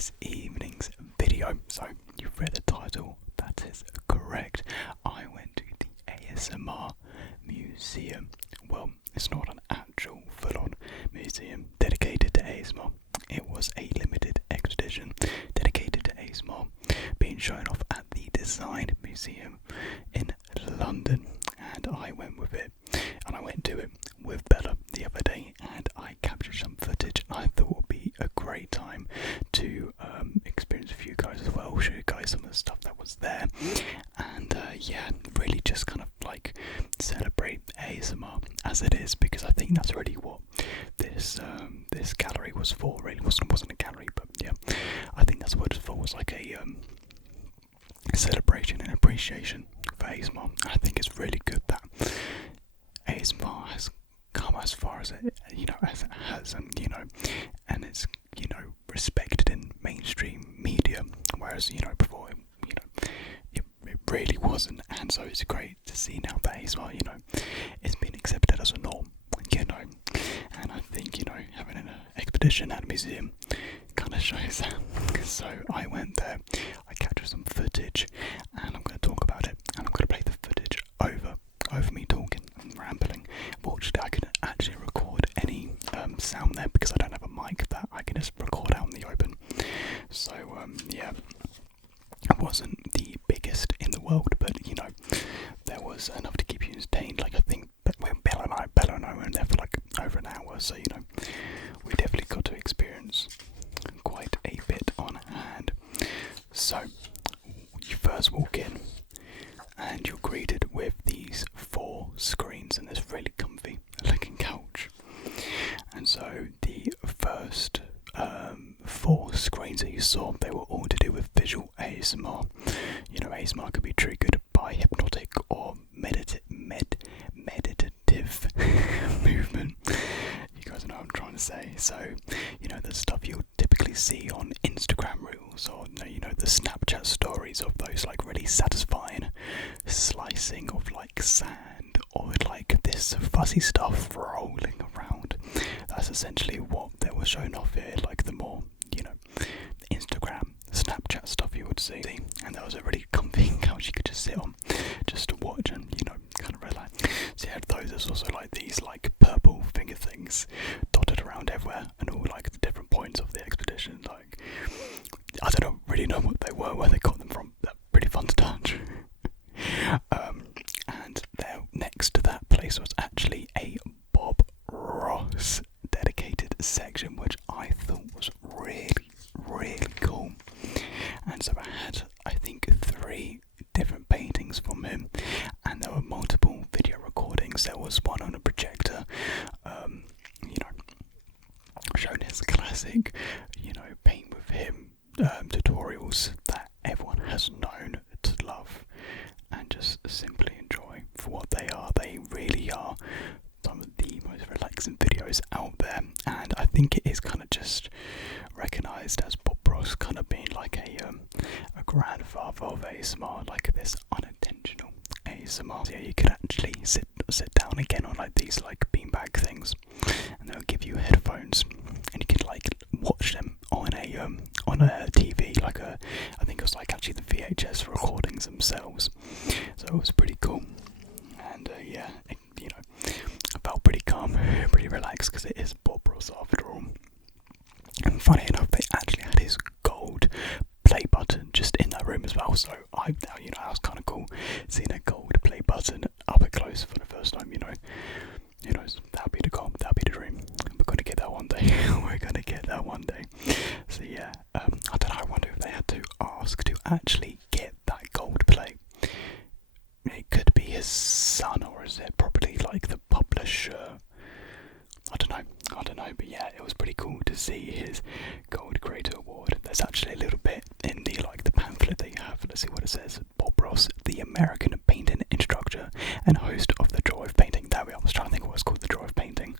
this evening's video. So you've read the title, that is correct. I went to the ASMR Museum. Well, it's not an actual full-on museum dedicated to ASMR. It was a limited exhibition dedicated to ASMR being shown off at the Design Museum in London, and I went with it, and I went to it with Bella the other day, and I captured some footage. I thought it would be a great time to experience with you guys as well, show you guys some of the stuff that was there, and really just kind of like celebrate ASMR as it is, because I think that's really what this gallery was for. Really wasn't a gallery, but yeah, I think that's what it's for. Was like a celebration and appreciation for ASMR. I think it's really good that ASMR has come as far as it has, and it's respected in mainstream media, whereas before it really wasn't. And so it's great to see now that ASMR it's been accepted as a norm, and I think having an expedition at a museum kind of shows that. So I went there, I captured some footage, and I'm going to talk about it, and I'm going to play the footage over me talking and rambling. Fortunately, I can actually record any sound there because I don't have a mic that I can just record out in the open. So it wasn't the biggest in the world, but there was enough to keep you entertained. Like I think, but when Bella and I were in there for like over an hour, so we definitely got to experience quite a bit on hand. So you first walk in, and you're greeted with these 4 screens and this really comfy looking couch. And so the first 4 screens that you saw, they were all to do with visual ASMR. ASMR could be triggered by hypnotic or meditative movement. You guys know what I'm trying to say. So, the stuff you'll typically see on Instagram reels, or the Snapchat stories of those like really satisfying slicing of like sand, or like this fuzzy stuff rolling around. That's essentially what they were showing off here, like the more Instagram, Snapchat stuff you would see. And there was a really comfy couch you could just sit on, just to watch and kind of relax. So you had those. There's also like these like purple finger things dotted around everywhere, and all like the different points of the expedition. Like I don't really know what they were, where they got them from. They're pretty fun to touch. And there, next to that place, was actually a Bob Ross dedicated section, which I thought was really, really cool. And so I had, I think, 3 different paintings from him, and there were multiple video recordings. There was one on a projector, showing his classic, paint with him tutorials that everyone has known to love and just simply enjoy for what they are. They really are some of the most relaxing videos out there, and I think it is kind of just recognised as Bob Ross kind of being like a grandfather of ASMR, like this unintentional ASMR. So yeah, you could actually sit down again on like these like beanbag things, and they'll give you headphones, and you can like watch them on a TV, like I think it was like actually the VHS recordings themselves. So it was pretty cool, and I felt pretty calm, pretty relaxed, because it is Bob Ross after all. And funny enough, they actually had his gold play button just in that room as well. So that was kind of cool, seeing a gold play button up close for the first time. That'll be the goal, that'll be the dream. We're gonna get that one day. We're gonna get that one day. So yeah, I don't know. I wonder if they had to ask to actually get that gold play. It could be his son, or is it probably like the publisher? I don't know, but yeah, it was pretty cool to see his Gold Creator Award. There's actually a little bit in the pamphlet that you have. Let's see what it says. Bob Ross, the American painting instructor and host of The Joy of Painting. There we are. I was trying to think what it's called. The Joy of Painting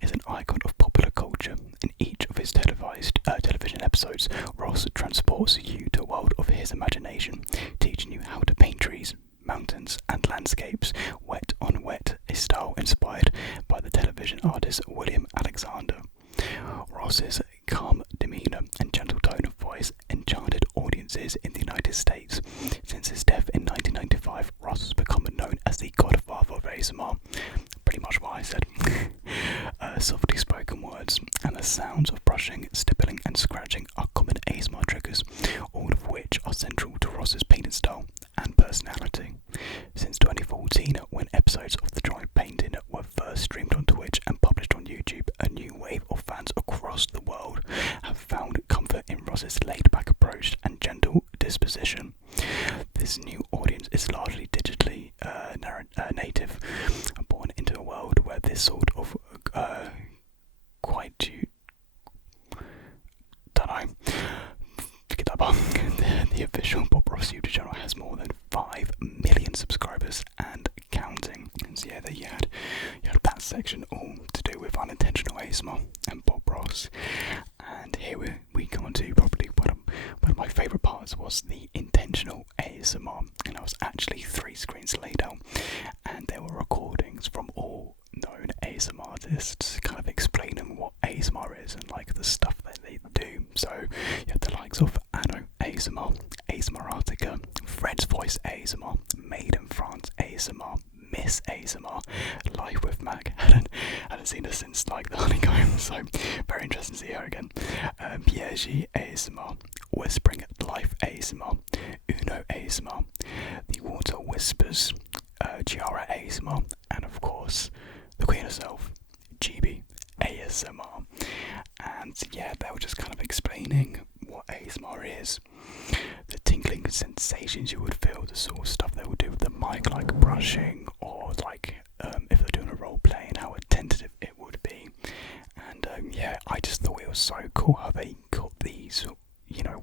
is an icon of popular culture. In each of his television episodes, Ross transports you to a world of his imagination, teaching you how to paint trees, mountains and landscapes. Wet on Wet, a style inspired by the television artist William Alexander. Ross's calm demeanour and gentle tone of is in the United States. Since his death in 1995, Ross has become known as the godfather of ASMR. Pretty much what I said. Softly spoken words and the sounds of brushing, stippling and scratching are common ASMR triggers, all of which are central to Ross's painting style and personality. Since 2014, when episodes of The Drawing Painting were first streamed on Twitch and published on YouTube, a new wave of fans across the world have found comfort in Ross's laid-back approach and gentle disposition. This new audience is largely digitally native, born into a world where this sort of the official Bob Ross YouTube channel has more than 5 million subscribers and counting. And so yeah, there you had that section all to do with unintentional ASMR and Bob Ross. And here we come on to probably one of my favourite parts was the intentional ASMR. And I was actually 3 screens laid out, and there were recordings from all known ASMR artists kind of explaining what ASMR is and like the stuff that they do. So you have the likes of Anno ASMR, ASMRautica, Fred's Voice ASMR, Made in France ASMR, Miss ASMR, Live with Mac. Hadn't seen her since like the Honeycomb, so very interesting to see her again. Pierre ASMR, Whispering Life ASMR, Uno ASMR, The Water Whispers, Giara ASMR, and of course the Queen herself, GB ASMR. And yeah, they were just kind of explaining what ASMR is, the tingling sensations you would feel, the sort of stuff they would do with the mic, like brushing, or like if they're doing a role play, and how attentive it would be. And yeah, I just thought it was so cool how they got these,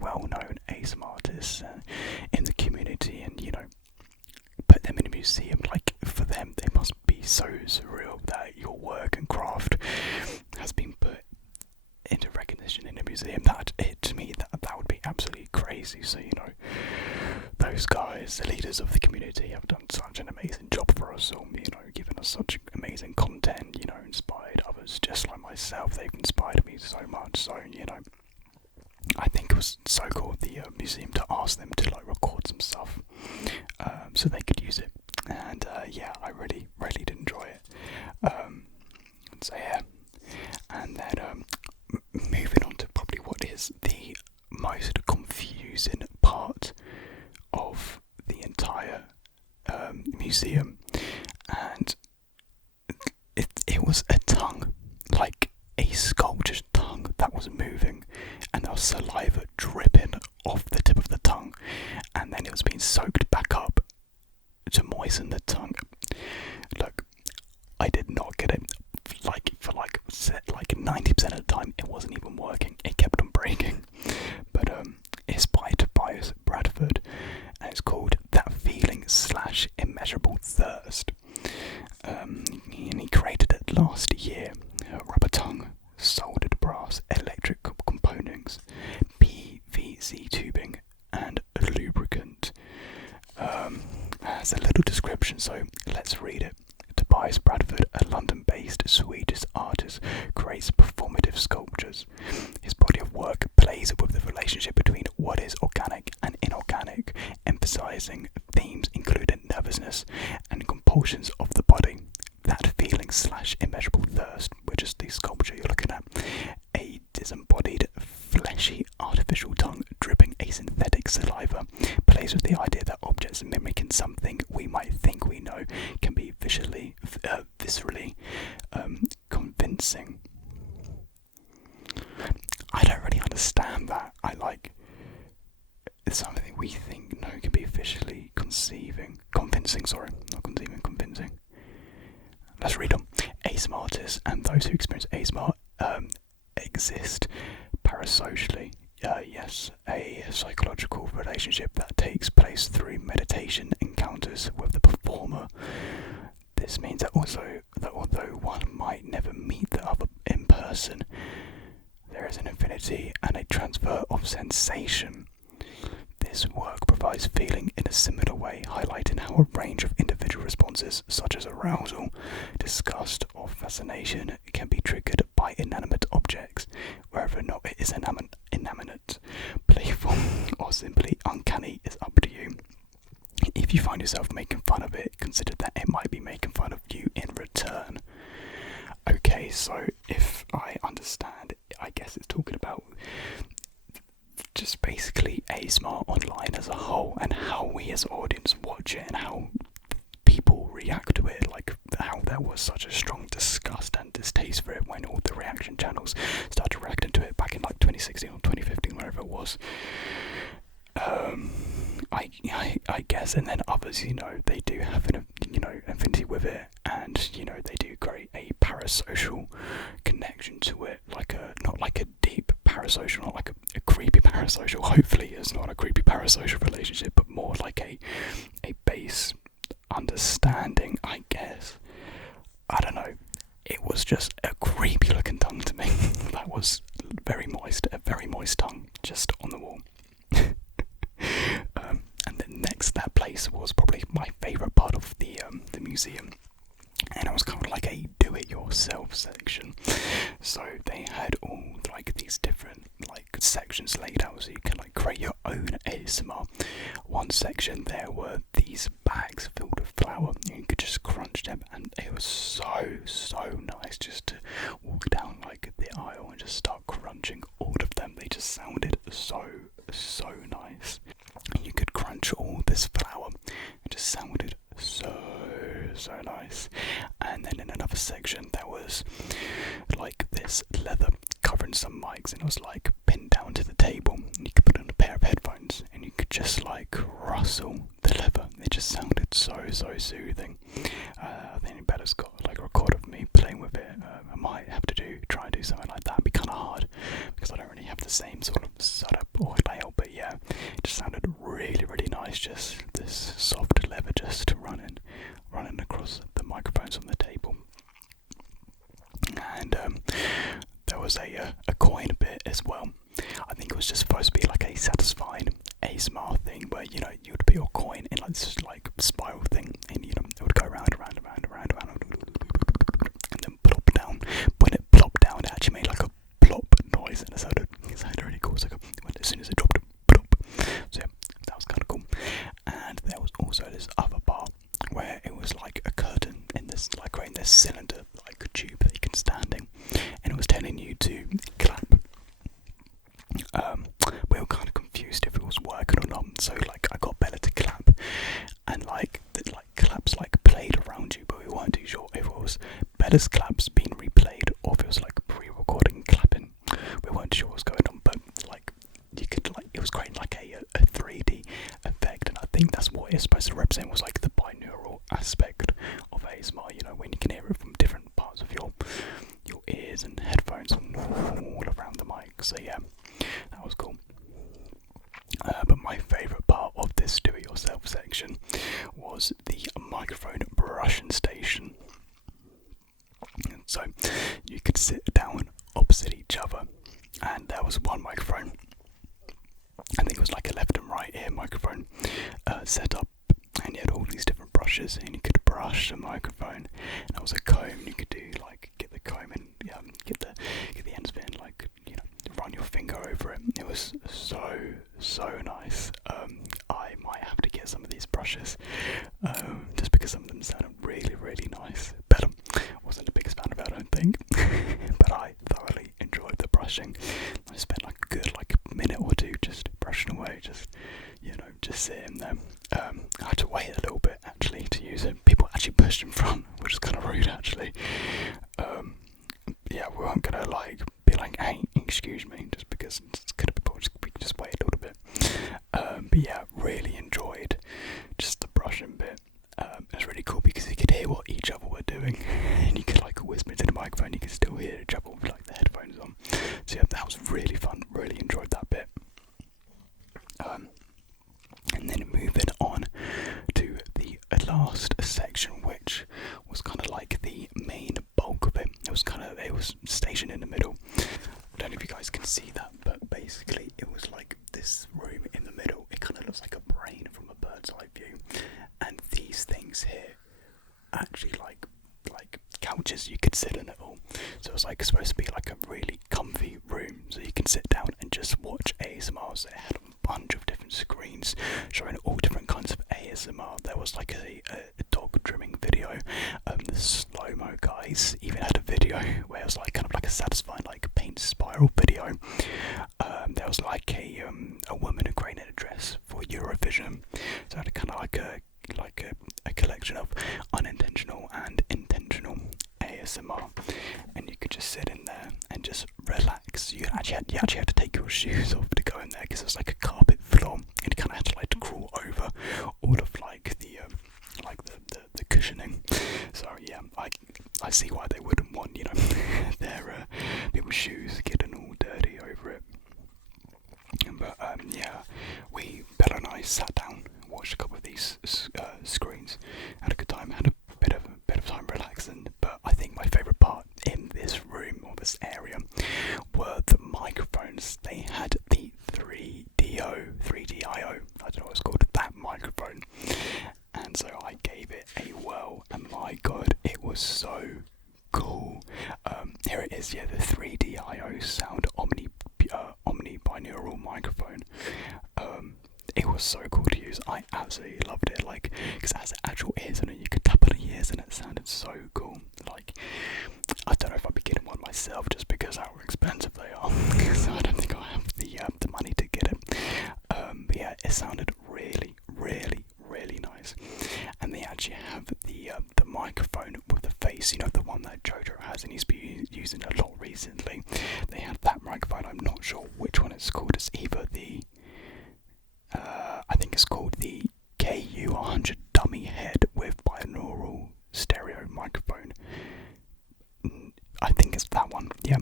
well-known ASMR artists in the community, and put them in a museum. Like, for them, they must be so surreal that your work and craft has been put into recognition in a museum. To me, that would be absolutely crazy. So, those guys, the leaders of the community, have done such an amazing job for us all, giving us such amazing content, inspired others just like myself. They've inspired me so much. So, I think it was so cool of the museum to ask them to record some stuff so they could use it. And yeah, I really did enjoy it. So yeah, and then moving on to probably what is the most confusing part of the entire museum, and it was a tongue, like a sculptured tongue that was moving, and there was saliva dripping off the tip of the tongue, and then it was being soaked back up to moisten the tongue. Look, I did not get it. For 90% of the time, it wasn't even working. It kept on breaking. But it's by Tobias Bradford, and it's called That Feeling / Immeasurable Thirst. And he created it last year. Rubber tongue, soldered brass, electric components, PVC tubing, and lubricant. Has a little description, so let's read it. Tobias Bradford, a London-based Swedish artist, creates performative sculptures. His body of work plays with the relationship between what is organic and inorganic, emphasizing themes including nervousness and compulsions of the body. That feeling / immeasurable thirst, which is the sculpture you're looking at, a disembodied, fleshy, artificial tongue dripping a synthetic saliva, plays with the idea that objects mimicking something we might think we know can be viscerally convincing. I don't really understand that. It's something we think can be visually convincing. Let's read them. ASMR artists and those who experience ASMR exist parasocially. Yes, a psychological relationship that takes place through meditation encounters with the performer. This means that although one might never meet the other in person, there is an affinity and a transfer of sensation. This work provides feeling in a similar way, highlighting how a range of individual responses, such as arousal, disgust, or fascination, can be triggered by inanimate objects, whether or not it is inanimate, playful, or simply uncanny is up to you. If you find yourself making fun of it, consider that it might be making fun of you in return. Okay, so if I understand, I guess it's talking about just basically ASMR online as a whole, and how we as audience watch it, and how people react to it, like how there was such a strong disgust and distaste for it when all the reaction channels started reacting to it back in like 2016 or 2015, wherever it was. I guess, and then others, they do have an, affinity with it, and they do create a parasocial connection to it, like not like a deep parasocial, not like a creepy parasocial. Hopefully, it's not a creepy parasocial relationship, but more like a base understanding, I guess. I don't know. It was just a creepy looking tongue to me. That was very moist, a very moist tongue just on the wall. And then next, that place was probably my favourite part of the museum, and it was kind of like a do-it-yourself section. So they had all like these different like sections laid out, so you can like create your own ASMR. One section there were these bags filled with flour, and you could just crunch them, and it was so nice just to walk down like the aisle and just start crunching all of them. They just sounded so nice. And you could crunch all this flour. It just sounded so nice. And then in another section there was like this leather covering some mics, and it was like pinned down to the table, and you could put on a pair of headphones and you could just like rustle the leather. It just sounded so soothing. I think Bella's got like a record of me playing with it. I might have to try and do something like that. It'd be kind of hard because I don't really have the same sort of setup or layout, but yeah, it just sounded really nice. Just this soft leather just running across the microphones on the table. And there was a coin bit as well. I think it was just supposed to be like a satisfying ASMR thing, where you would put your coin in like this like spiral thing, and it would go round, and then plop down. When it plopped down, it actually made like a plop noise, and it sounded really cool. So as soon as it dropped, plop. So yeah, that was kind of cool. And there was also this other part where it was like a curtain in this cylinder like tube that you can stand in, and it was telling you to clap. We were kind of confused if it was working or not, so like I got Bella to clap, and like the claps like played around you, but we weren't too sure if it was Bella's claps being replayed or if it was like pre-recording clapping. We weren't sure what was going on, but like you could it was creating like a 3D effect, and I think that's what it's supposed to represent, was like the binaural aspect of ASMR, when you can hear it from different parts of your ears and headphones and all around the mic. So yeah, that was cool. But my favourite part of this do-it-yourself section was the microphone brushing station. So you could sit down opposite each other, and there was one microphone. I think it was like a left and right ear microphone set up, and you had all these different brushes, and you could brush the microphone. And there was a comb. You could do like get the comb and get the ends of it, and like run your finger over it. It was so nice. I might have to get some of these brushes, just because some of them sounded really nice. But wasn't the biggest fan of it, I don't think. But I thoroughly enjoyed the brushing. I spent like a good minute or two just brushing away, just sitting there. I had to wait a little bit actually to use it. People actually pushed in front, which is kind of rude actually. Yeah, we weren't gonna be like, hey, excuse me, just because it's gonna be bored. We could just wait a little bit. But yeah, really enjoyed just the brushing bit. It was really cool because you could hear what each other were doing, and you could whisper into the microphone. You could still hear each other with the headphones on. So yeah, that was really fun. Really enjoyed that bit. And then moving on to the last section, which was kind of like the main bulk of it. It was stationed in the middle. I don't know if you guys can see that, but basically it was like this room in the middle. It kind of looks like screens showing all different kinds of ASMR. There was like a dog trimming video. The slow-mo guys even had a video where it was like kind of like a satisfying like paint spiral video. There was like a woman who created a dress for Eurovision, so I had kind of like a collection of unintentional and intentional ASMR, and you could just sit in there and just relax. You actually had to take your shoes off to go in there because it was like a carpet floor, and you kind of had to like to crawl over all of like the cushioning. So yeah, I see why they wouldn't want their people's shoes getting all dirty over it. But yeah, Bella and I sat down, watched a couple of these screens, had a good time, had a bit of time relaxing. But I think my favourite part in this room or this area were the microphones. They had the 3DO, I don't know what it's called, that microphone. And so I gave it a whirl, and my god, it was so cool. Here it is, yeah, the 3DIO Sound Omni binaural microphone. It was so cool to use. I absolutely loved it, like, because it has actual ears in it. You could tap on the ears and it sounded so cool. Like, I don't know if I'd be getting one myself just because how expensive they are. So I don't think I have the money to get it. But yeah, it sounded really, really, really nice. And they actually have the microphone with the face, the one that Jojo has and he's been using a lot recently. They had that microphone. I'm not sure which one it's called. It's either the I think it's called the KU100 dummy head with binaural stereo microphone. I think it's that one, yeah.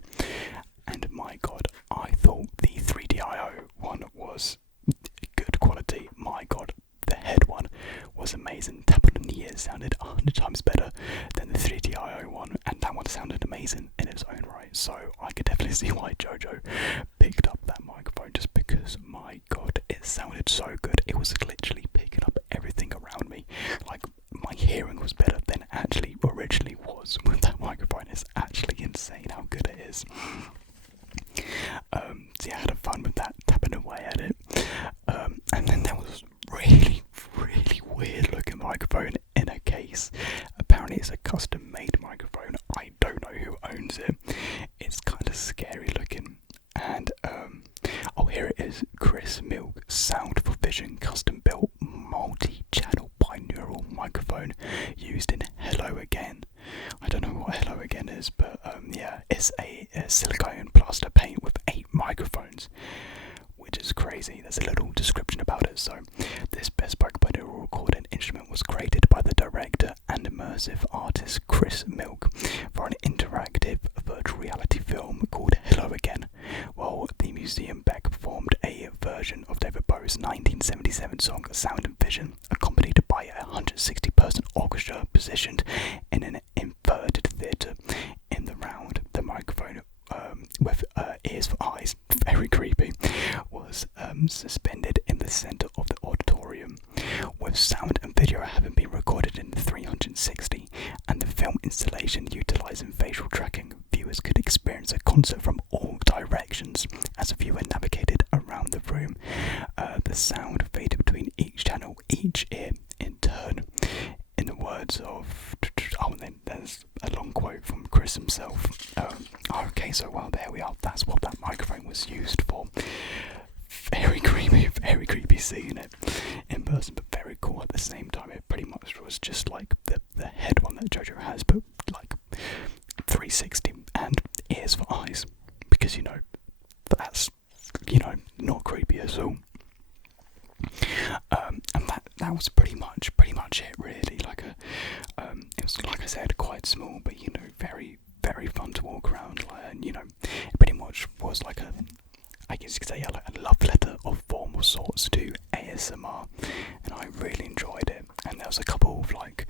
And my god, I thought the 3DIO one was good quality. My god, the head one was amazing. Tapping on the ears sounded 100 times better than the 3DIO one, and that one sounded amazing in its own right. So I could definitely see why Jojo picked up that microphone, just because, my god, it sounded so good. It was literally picking up everything around me. Like, my hearing was better than it actually originally was with that microphone. It's actually insane how good it is. So yeah, I had fun with that, tapping away at it. And then there was really, really weird looking microphone in a case. Apparently it's a custom made microphone. I don't know who owns it. It's kind of scary looking. And oh, here it is. Chris Milk Sound for Vision custom built multi-channel binaural microphone used in Hello Again. I don't know what Hello Again is, but yeah, it's a silicone plaster paint with 8 microphones, which is crazy. There's a little description about it. So this bespoke binaural recording instrument was created by the director and immersive artist Chris Milk for an interactive virtual reality film called Hello Again, while the Museum Beck performed a version of David Bowie's 1977 song Sound and Vision, accompanied by a 160-person orchestra positioned in an inverted theatre in the round. The microphone with ears for eyes, very creepy, was suspended in the centre of the auditorium, with sound and video having been recorded in 360, and the film installation utilising facial tracking. Viewers could experience a concert from all directions as the viewer navigated around the room. The sound faded between each channel, each ear in turn. In the words of, and then there's a long quote from Chris himself. Okay, so well, there we are. That's what that microphone was used for. Very creepy seeing it in person, but very cool at the same time. It pretty much was just like the head one that Jojo has, but like 360 and ears for eyes, because that's not creepy at all. And that was pretty much it, really. Like it was, like I said, quite small, but very, very fun to walk around. And it pretty much was like I guess you could say, like a love letter of formal sorts to ASMR, and I really enjoyed it. And there was a couple of like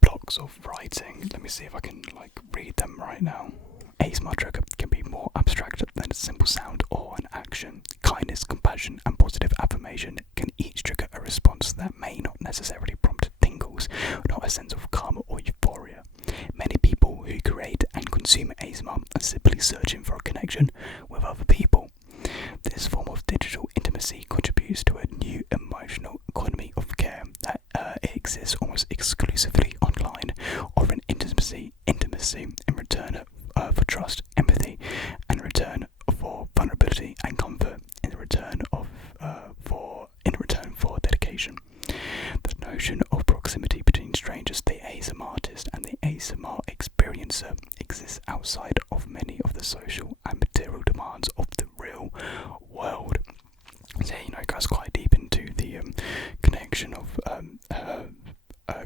blocks of writing. Let me see if I can like read them right now. ASMR trigger can be more abstract than a simple sound or an action. Kindness, compassion, and positive affirmation can each trigger a response that may not necessarily prompt tingles, nor a sense of calm or euphoria. Many people who create and consume ASMR are simply searching for a connection with other people. This form of digital intimacy contributes to a new outside of many of the social and material demands of the real world. So, it goes quite deep into the connection of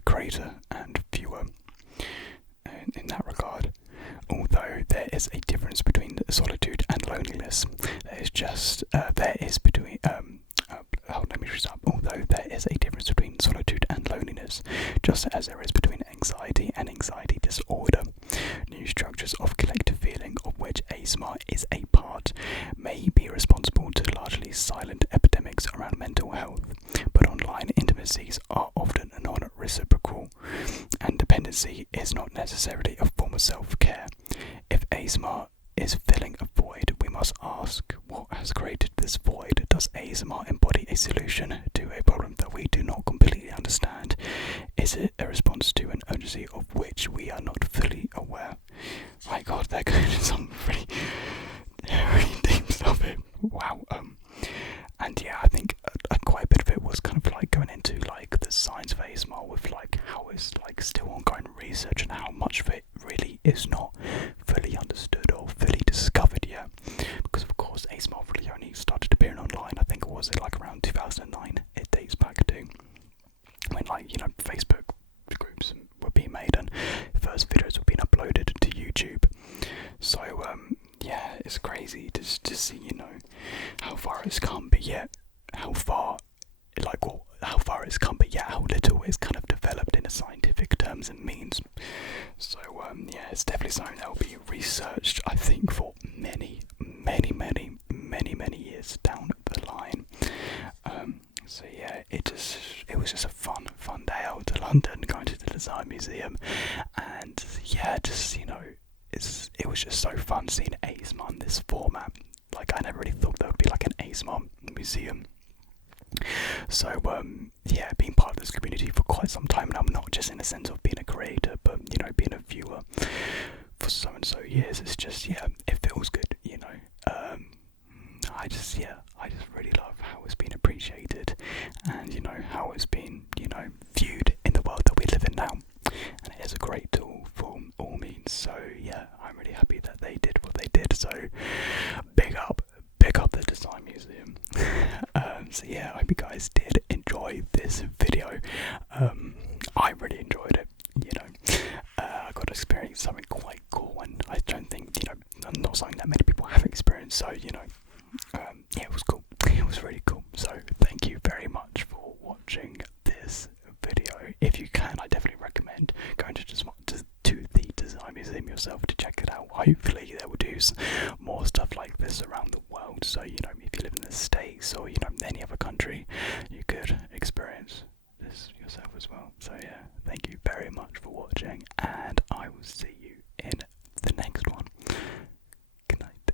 creator and viewer in that regard. Although there is a difference between solitude and loneliness, Although there is a difference between solitude and loneliness, just as there is between anxiety and anxiety disorder. New structures of collective feeling, of which ASMR is a part, may be responsible to largely silent epidemics around mental health, but online intimacies are often non-reciprocal, and dependency is not necessarily a form of self-care. If ASMR is filling a void, we must ask, what has created this void? Does ASMR embody a solution to a problem that we do not completely understand? Is it a response to an urgency of which we are not fully aware? My God, they're going into some really deep stuff here. Wow. And yeah, I think quite a bit of it was kind of like going into like the science of ASMR, with like how it's like still ongoing research and how much of it really is not fully understood or fully discovered yet. Because of course ASMR really only started appearing online, I think it was like around 2009. It dates back to when Facebook groups were being made and first videos were being uploaded to YouTube. So yeah, it's crazy to see how far it's come, but yet how far it's come, but yet how little it's kind of developed in a scientific terms and means. So yeah, it's definitely something that will be researched, I think, for many years down the line. So yeah, it was just a fun day out to London, going to the Design Museum, and yeah, just it was just so fun seeing ASMR in this format. Like, I never really thought there would be like an ASMR museum. So yeah, being part of this community for quite some time now, not just in the sense of being a creator, but being a viewer for so and so years, it's just, yeah, it feels good. I just really love how it's been appreciated, and how it's been viewed in the world that we live in now. And it is a great tool for all means. So yeah, I'm really happy that they did what they did. So big up the Design Museum. So yeah, I hope you guys did enjoy this video. I really enjoyed it. I got to experience something quite cool, and I don't think not something that many people have experienced. So yeah, it was cool. It was really cool. So thank you very much for watching this video. If you can, I definitely recommend going to the Design Museum yourself to check it out. Hopefully they will do more stuff like this around the world, so if you live in the States or any other country, you could experience this yourself as well. So yeah, thank you very much for watching, and I will see you in the next one. Good night.